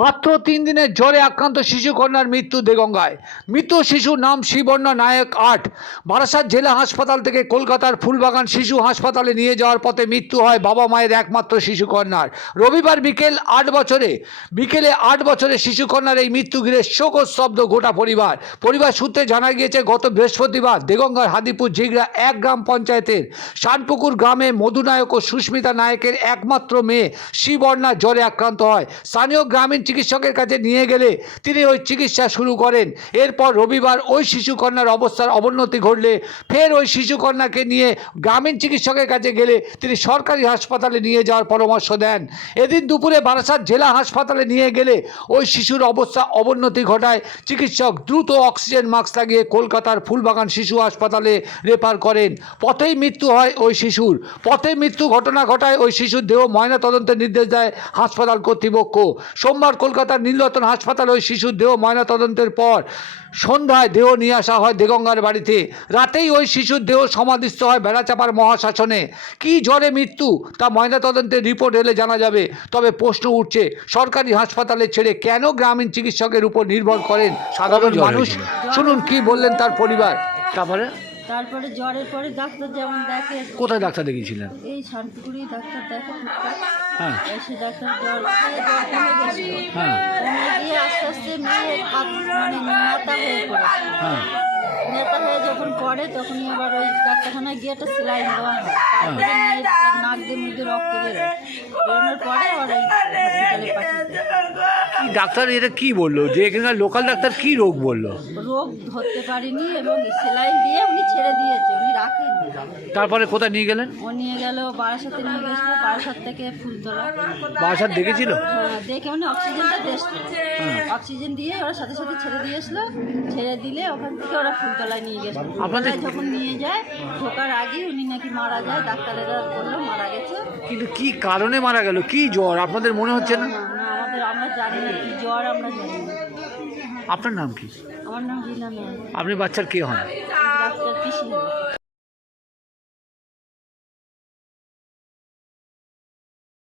মাত্র 3 দিনের জ্বরে আক্রান্ত শিশু কন্যার মৃত্যু দেগঙ্গায়। মৃত শিশুর নাম শ্রীবর্ণা নায়ক 8। বারাসাত জেলা হাসপাতাল থেকে কলকাতার ফুলবাগান শিশু হাসপাতালে নিয়ে যাওয়ার পথে মৃত্যু হয় বাবা মায়ের একমাত্র শিশু কন্যার। রবিবার বিকেলে 8 বছরের শিশু কন্যার এই মৃত্যু ঘিরে শোকস্তব্ধ গোটা পরিবার সূত্রে জানা গিয়েছে, গত বৃহস্পতিবার দেগঙ্গার হাদিপুর ঝিগড়া 1 গ্রাম পঞ্চায়েতের শানপুকুর গ্রামে মধু নায়ক ও সুস্মিতা নায়কের একমাত্র মেয়ে শ্রীবর্ণা জ্বরে আক্রান্ত হয়। স্থানীয় গ্রামীণ চিকিৎসকের কাছে নিয়ে গেলে তিনি ওই চিকিৎসা শুরু করেন। এরপর রবিবার ওই শিশু কন্যার অবস্থার অবনতি ঘটলে ফের ওই শিশু কন্যাকে নিয়ে গ্রামীণ চিকিৎসকের কাছে গেলে তিনি সরকারি হাসপাতালে নিয়ে যাওয়ার পরামর্শ দেন। এদিন দুপুরে বারাসাত জেলা হাসপাতালে নিয়ে গেলে ওই শিশুর অবস্থা অবনতি ঘটায় চিকিৎসক দ্রুত অক্সিজেন মাস্ক লাগিয়ে কলকাতার ফুলবাগান শিশু হাসপাতালে রেফার করেন। পথেই মৃত্যু হয় ওই শিশুর। ঘটনা ঘটায় ওই শিশুর দেহ ময়নাতদন্তের নির্দেশ দেয় হাসপাতাল কর্তৃপক্ষ। সোমবার কলকাতার নীলরতন হাসপাতালে ওই শিশুর দেহ ময়নাতদন্তের পর সন্ধ্যায় দেহ নিয়ে আসা হয় দেগঙ্গার বাড়িতে। রাতেই ওই শিশুর দেহ সমাধিস্থ হয় বেড়াচাপার মহাশ্মশানে। কী জ্বরে মৃত্যু তা ময়নাতদন্তের রিপোর্ট এলে জানা যাবে। তবে প্রশ্ন উঠছে, সরকারি হাসপাতালে ছেড়ে কেন গ্রামীণ চিকিৎসকের উপর নির্ভর করেন সাধারণ মানুষ? শুনুন কি বললেন তার পরিবার। তারপরে জ্বরের পরে ডাক্তার যেমন দেখে। কোথায় ডাক্তার দেখিয়েছিলেন? এই শান্তিপুরি ডাক্তার দেখে টুকটাক। হ্যাঁ এসে ডাক্তার জ্বর কমে গেছিল। হ্যাঁ কমে গিয়ে আস্তে আস্তে মেয়ে নেতা হয়ে পড়েছে। হ্যাঁ নেতা হয়ে যখন পড়ে তখনই আবার ওই ডাক্তারখানায় গিয়ে একটা সেলাইন দেওয়া হয়। তারপরে মেয়ের নাক দিয়ে মুখ দিয়ে রক্ত বেরোনোর পরে আবার ওই হসপিটালে পাঠিয়ে দেয়। ডাক্তার এটা কি বললো, যে এখানকার লোকাল ডাক্তার কি রোগ বললো? রোগ ধরতে পারিনি এবং সেলাইন দিয়ে উনি ছেড়ে দিয়েছে, উনি রাখেনি। তারপরে কোথায় নিয়ে গেলেন? ও নিয়ে গেল বারাসাতে, নিয়ে গেছিল বারাসাত থেকে ফুলতলা। বারাসাত দেখেছিল? হ্যাঁ দেখে উনি অক্সিজেনটা দিয়েছিল। অক্সিজেন দিয়ে ওরা সাথে সাথে ছেড়ে দিয়েছিল। ছেড়ে দিলে ওখান থেকে ওরা ফুলতলায় নিয়ে গেছিল। ফুলতলায় যখন নিয়ে যায় ঢোকার আগে উনি নাকি মারা যায়, ডাক্তারেরা বললো মারা গেছে। কিন্তু কি কারণে মারা গেল, কি জ্বর আপনাদের মনে হচ্ছে না? আমরা জানি না কি জ্বর, আমরা জানি না। আপনার নাম কি? আমার নাম রীনা মেয়ে। আপনি বাচ্চার কে হন? ডাক্তার পিসি।